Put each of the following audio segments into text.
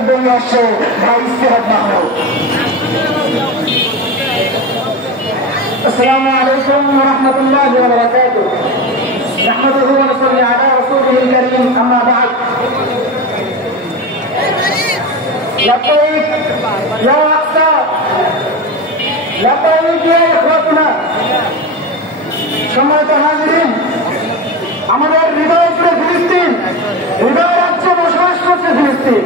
বক্তব্য নিয়ে আসছে ভাই ইস্তেহাদ মাহমুদ। السلام عليكم ورحمة الله وبركاته. نحمده ونصلي على رسوله الكريم. أما بعد. لبيك يا أقصى، لبيك يا إخوتنا. সম্মানিত হাজিরিন, আমাদের হৃদয় জুড়ে ফিলিস্তিন, হৃদয় রাজ্যে বসবাস করছে ফিলিস্তিন।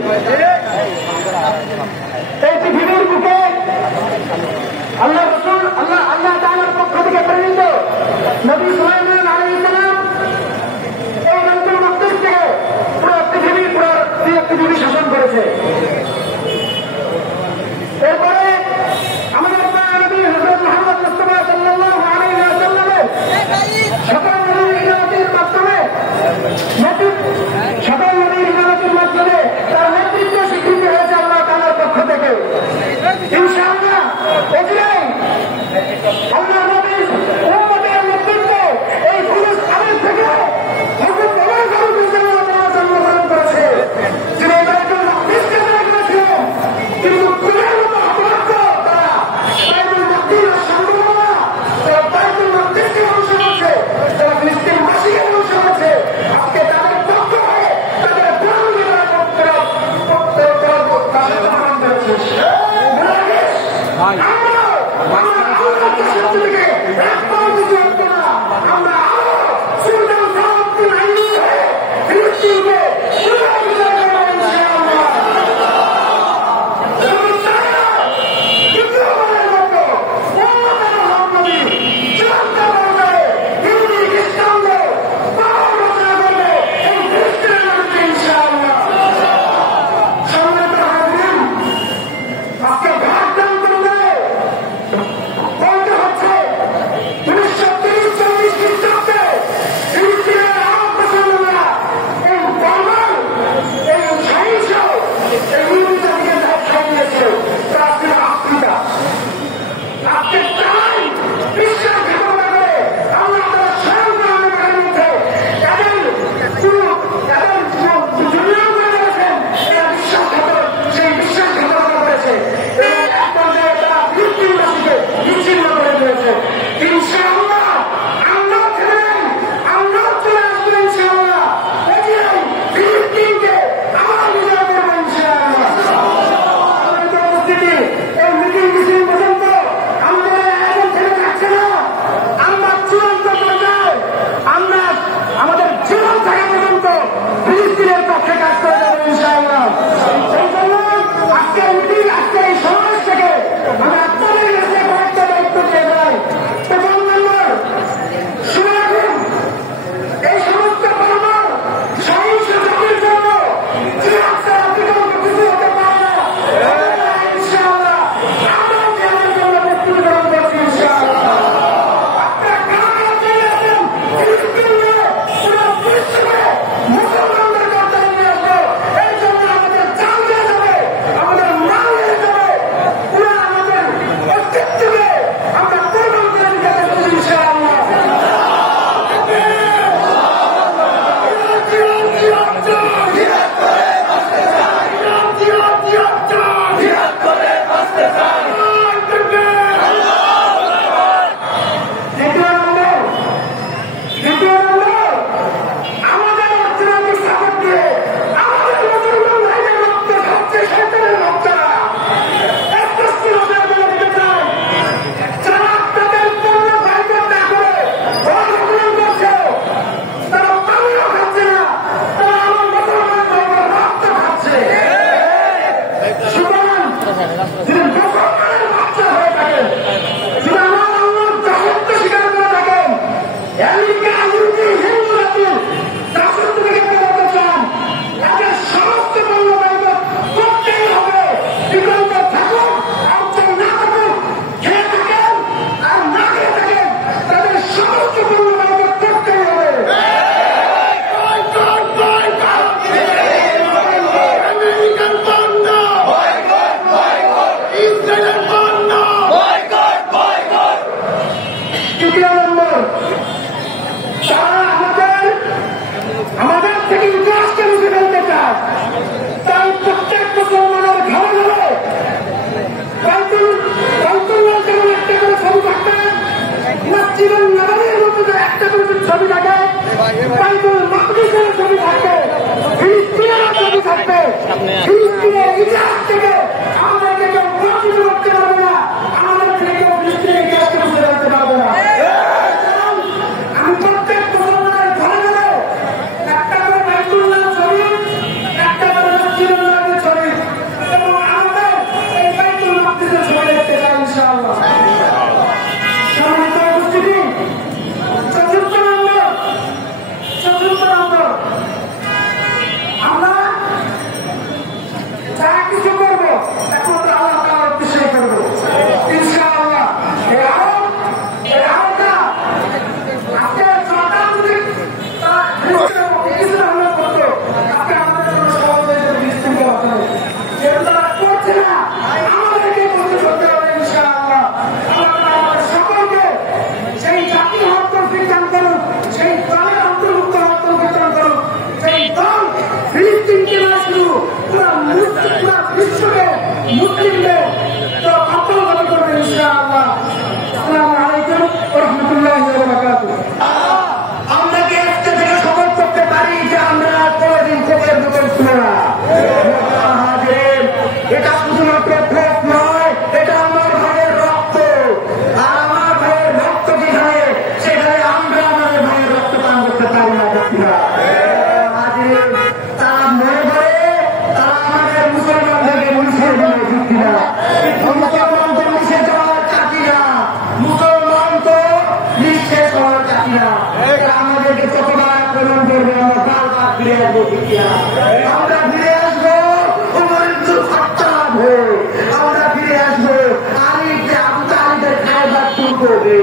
এই পৃথিবীর বুকে আল্লাহ রসুল আল্লাহ তাআলার পক্ষ থেকে প্রেরিত নবী সুলাইমান আলাইহিস সালাম এই বাইতুল মাকদিস থেকে পুরো পৃথিবী শাসন করেছে। এরপরে আমাদের নবী হযরত মুহাম্মদ মুস্তাফা সাল্লাল্লাহু আলাইহি ওয়াসাল্লামের সকল নবীর ইবাদতের মাধ্যমে তার নেতৃত্ব স্বীকৃতি হয়েছে আল্লাহ তাআলার পক্ষ থেকে। ইনশাআল্লাহ আল্লাহ নবীর উম্মতের নেতৃত্বে এই ফিলিস্তিনের থেকে হযরত ওমর রাদিয়াল্লাহু তাআলা জন্মগ্রহণ করেছে। যিনি বাইতুল মাকদিসকে ত্যাগ করেছিলেন, কিন্তু কুরাইশের মতো অপরাধ তারা বাইতুল মাকদিসের সামনে তারা বাইতুল মাকদিসকে ধ্বংস করছে, তারা ফিলিস্তিনবাসীকে ধ্বংস করছে। আজকে তাদের পক্ষ হয়ে তাদের প্রাণ বিদায় করতে আমরা ছবি থাকে, বাইতুল মাকদিসের ছবি থাকবে, ফিলিস্তিনের ছবি থাকবে। ফিলিস্তিনের ইতিহাস থেকে আমাদেরকে কেউ প্রমাণিত করতে পারবে না, আমাদের থেকে কেউ ফিলিস্তিনের ইতিহাসকে বুঝে রাখতে পারবে না। আমি প্রত্যেক মুসলমানের ঘরে ঘরে একটা করে বাইতুল্লাহ ছবি, একটা করে মসজিদুল্লাহের ছবি এবং আমাদের এই বাইতুল মাকদিসের ছবি দেখতে চাই ইনশাআল্লাহ। সম্মানিত উপস্থিতি, চতুর্থ নম্বর আমরা যা কিছু করবো এখন আল্লাহ তাআলার উদ্দেশ্যে করবো ইনশাআল্লাহ। এই আওয়াজটা আজকে সরকার যদি কিছু আমরা করতো, আজকে আমাদের জন্য সহজে বিশৃঙ্খলা হতো না। যেহেতু তারা করছে না, আমাদেরকে করতে করতে হবে ইনশাআল্লাহ। আমাদের সকলকে সেই জাতীয় হক তৌফিক দান করুন, সেই দলের অন্তর্ভুক্ত হক তৌফিক দান করুন, সেই দল ফিলিস্তিনকে না শুধু পুরা বিশ্বকে মুসলিমদের অন্তর্গত করবে ইনশাআল্লাহ। আসসালামু আলাইকুম ওয়া রাহমাতুল্লাহি ওয়া বারাকাতুহু। আমরা কি আজকে থেকে শপথ করতে পারি যে আমরা কোনদিন কোপের দোকান ছিল না? এটা শুধুমাত্র ক্ষোভ নয়, এটা আমার ভাইয়ের রক্ত। আর আমার ভাইয়ের রক্ত যেখানে, সেখানে আমরা আমাদের ভাইয়ের রক্ত পান করতে পারি না। তারা মনে করে তারা আমাদের মুসলমানদেরকে মুছে দিয়ে যুক্তি না। মুসলমান তো মুছে দেওয়ার চাকরি না, মুসলমান তো নিঃশেষ হওয়ার চাকরি না। আমাদেরকে কতবার আক্রমণ করবে, আমরা বারবার ফিরে আসবো। আমরা ফিরে আসবো আমরা ফিরে আসবো আলীকে আবু তালিবের খায়বার করবে।